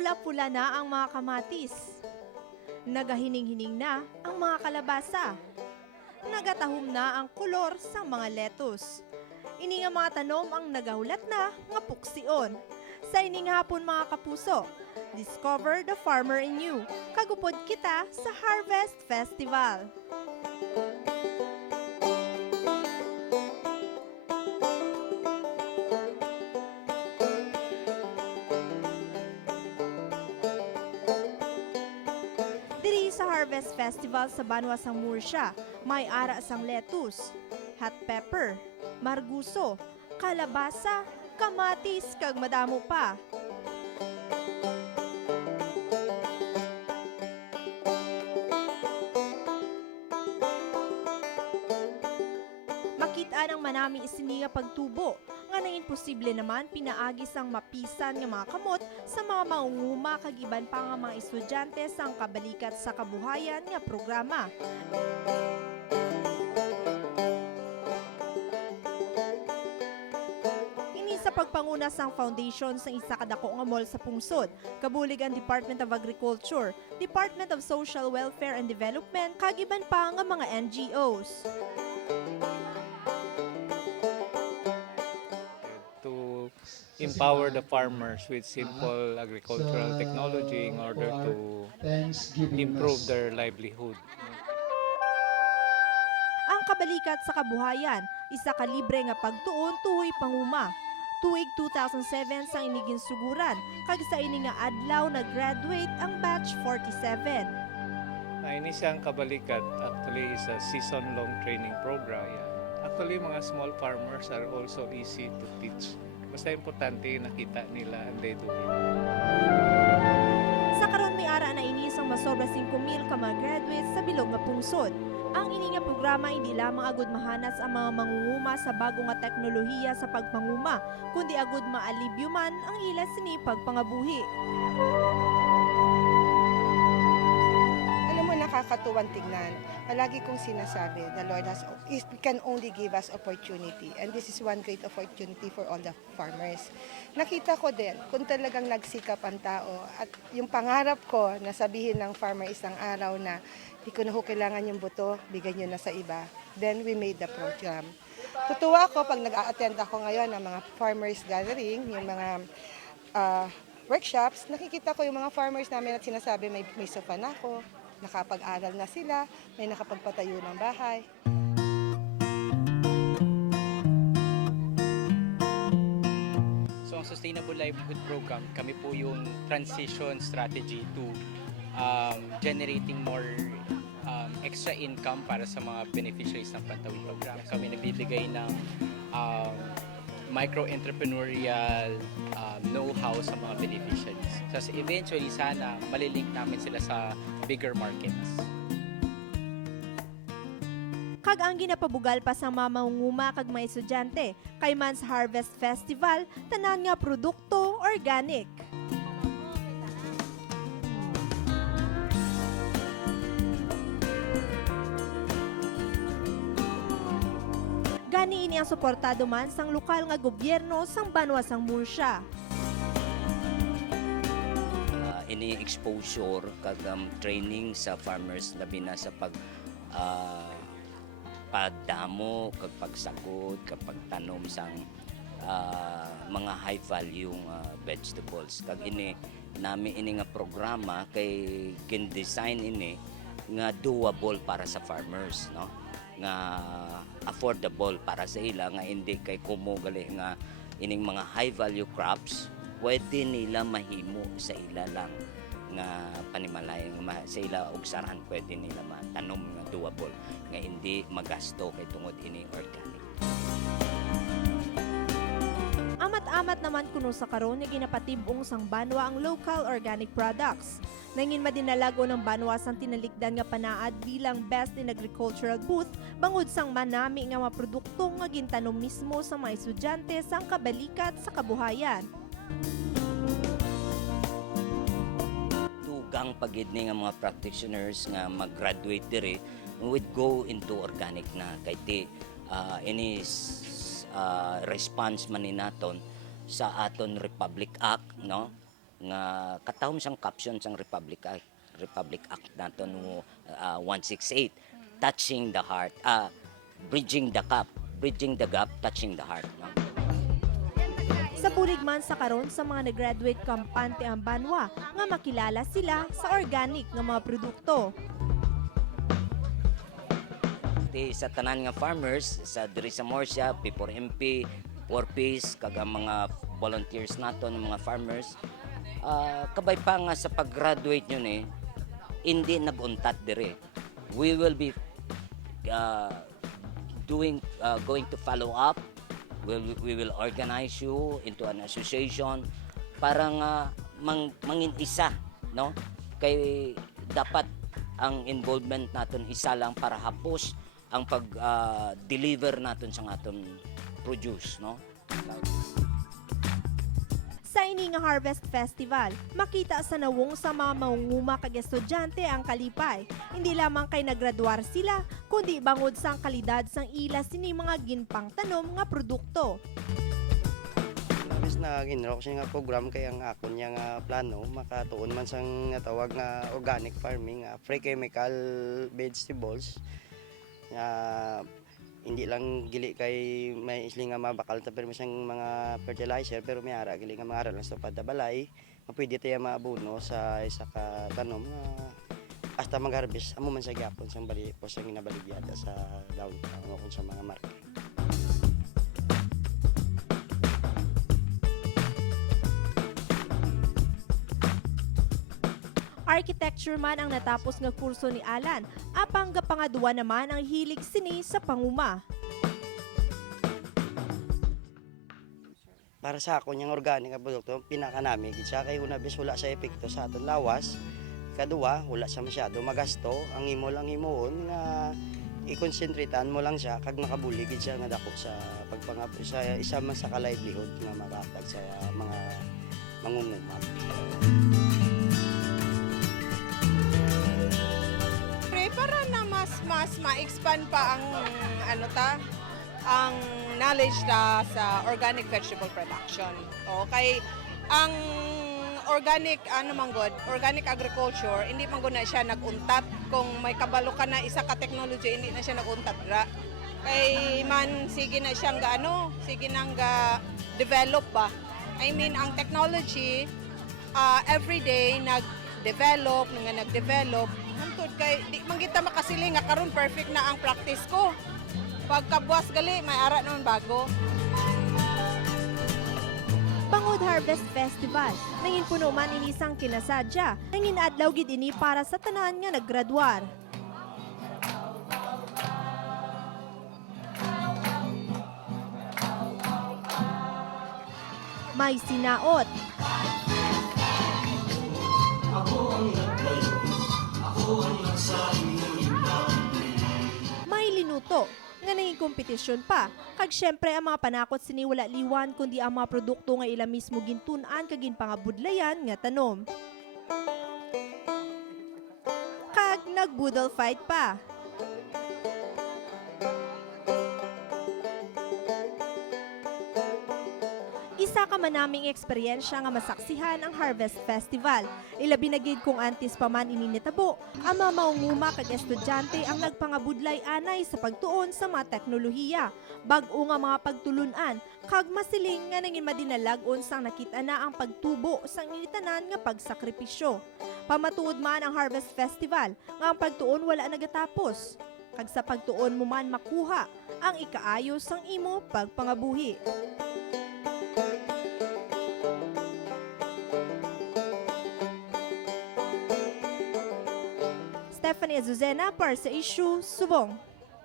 Pula-pula na ang mga kamatis. Nagahining-hining na ang mga kalabasa. Nagatahom na ang kolor sa mga lettuce. Ini nga mga tanom ang nagahulat na nga puksion. Sa ining hapon mga kapuso, discover the farmer in you. Kagupod kita sa Harvest Festival. Diri sa Harvest Festival sa Banwasang Murcia, may ara sang lettuce, hot pepper, marguso, kalabasa, kamatis kag madamo pa. Makita ang manami isini nga pagtubo, nga nangin posible naman pinaagi sang mapisan nga mga kamot sa mga maunguma kag iban pa nga mga estudyante sang kabalikat sa kabuhayan nga programa. Ini sa pagpanguna sang foundation sang isa kadako nga mall sa pungsod, kabulig ang Department of Agriculture, Department of Social Welfare and Development kag iban pa nga mga NGOs. To empower the farmers with simple agricultural technology in order to improve their livelihood. Ang kabalikat sa kabuhayan, isa ka libre nga pagtuon tuhoy panguma. Tuig 2007 sang inigin suguran, kag sa ini nga adlaw nag-graduate ang batch 47. Ini siyang kabalikat actually is a season-long training program. Actually, mga small farmers are also easy to teach. Basta importante nakita nila and they do it. Sa karon may ara na ini sang masobra 5,000 ka mga graduates sa bilog nga pungsod. Ang ini nga programa hindi lamang agud mahanas ang mga mangunguma sa bago nga teknolohiya sa pagpanguma, kundi agud maalibyo man ang ila sini pagpangabuhi. Alam mo, nakakatuwang tignan. Palagi kong sinasabi, the Lord can only give us opportunity. And this is one great opportunity for all the farmers. Nakita ko din kung talagang nagsikap ang tao. At yung pangarap ko na sabihin ng farmer isang araw na di ko na ho kailangan yung buto, bigyan nyo na sa iba. Then we made the program. Tutuwa ako pag nag-a-attend ako ngayon ng mga farmers gathering, yung mga workshops, nakikita ko yung mga farmers namin at sinasabi may sofa na ako, nakapag-aral na sila, may nakapagpatayo ng bahay. So ang Sustainable Livelihood Program, kami po yung transition strategy to generating more extra income para sa mga beneficiaries ng Pantawi Program. Kami nagbibigay ng micro-entrepreneurial know-how sa mga beneficiaries. So eventually, sana malilink namin sila sa bigger markets. Kag ang ginapabugal pa sa mga mangunguma kag mga estudyante kay Mans Harvest Festival, tanan nga produkto organic. Gani ini ang suportado man sang lokal nga gobyerno sang Banwasang Murcia. Ini exposure kag training sa farmers labi na sa pagdamo kag pagsagot kag pagtanom sang mga high value vegetables kag ini nami ini nga programa kay kin-design ini nga doable para sa farmers, no, nga affordable para sa ila, nga hindi kay kumugali nga ining mga high value crops pwede nila mahimo sa ila lang nga panimalay sa ila og saran pwede nila matanom nga doable nga hindi magasto kay tungod ini organic. Amat-amat naman kuno sa karon nga ginapatibong sang Banwa ang local organic products. Nangin madinalago ng Banwa sang tinalikdan nga panaad bilang Best in Agricultural Booth bangod sang manami nga mga produkto nga gintanom mismo sa mga estudyante sang kabalikat sa kabuhayan. Tugang pagid ni nga mga practitioners nga mag-graduate diri would go into organic na kay ti ini response man ni naton sa aton Republic Act, no, nga katahom sang caption sang Republic Act nato no 168, touching the heart, bridging the gap, touching the heart, no? Sa bulig man sa karon sa mga nag-graduate kampante ang banwa nga makilala sila sa organic nga mga produkto. Sa tanan nga farmers sa diri sa Morsia, P4MP, 4Ps, kag ang mga volunteers nato ng mga farmers, kabay pa nga sa pag-graduate nyo ni, hindi naguntat dire. We will be going to follow up. We will organize you into an association para nga mangin isa, no? Kay dapat ang involvement naton isa lang para hapos ang pag-deliver naton sa aton produce, no? Sa ini nga Harvest Festival, makita sa nawong sa mga mangunguma kag estudyante ang kalipay. Hindi lamang kay nagraduar sila, kundi bangod sa kalidad sang ila sini mga ginpang tanom nga produkto. Imbes na ginrock siya nga program kay ang ako niya nga plano makatuon man sang natawag nga organic farming, free chemical vegetables nga hindi lang gili kay may isli nga mabakal ta pero sang mga fertilizer pero may ara gili nga mga ara lang sa padabalay nga pwede tayo maabuno sa isa ka tanom nga hasta mag-harvest amo man sa gyapon sang bali po sang ginabaligyada sa downtown o kung sa mga market. Architecture man ang natapos nga kurso ni Alan, apang gapangaduwa naman ang hilig sini sa panguma. Para sa ako niyang organic nga produkto pinakanami gid siya kay una bis wala sa epekto sa aton lawas, kaduwa wala sa masyado magasto, ang imo lang imuon nga i-concentratean mo lang siya kag makabuli gid siya nga dako sa pagpangapo sa isa man sa ka-livelihood nga magatag sa mga mangunguma. Para na mas ma-expand pa ang ang knowledge ta sa organic vegetable production. Okay, ang organic organic agriculture hindi man gud na siya naguntat kung may kabalo ka na isa ka technology hindi na siya naguntat ra. Kay man sige na siyang sige nang develop ba. I mean ang technology every day nag-develop. Hantod kay di man kita makasili nga karon perfect na ang practice ko. Pagkabuas gali may ara naman bago. Bangod Harvest Festival, nangin puno man inisang kinasadya, nangin adlaw gid ini para sa tanan nga naggraduar. May sinaot. May linuto, nga naging kompetisyon pa. Kag syempre ang mga panakot sini wala liwan kundi ang mga produkto nga ila mismo gintunan kag ginpangabudlayan nga tanom. Kag nagboodle fight pa. Isa ka man naming eksperyensya nga masaksihan ang Harvest Festival. Ilabi na gid kung antis pa man ininitabo, ang mga maunguma kag estudyante ang nagpangabudlay anay sa pagtuon sa mga teknolohiya, bag-o nga mga pagtulunan, kag masiling nga nangin madinalag-on sang nakita na ang pagtubo sang initanan nga pagsakripisyo. Pamatuod man ang Harvest Festival, nga ang pagtuon wala nagatapos. Kag sa pagtuon mo man makuha ang ikaayo sang imo pagpangabuhi. Stephanie Azuzena para sa Issue Subong.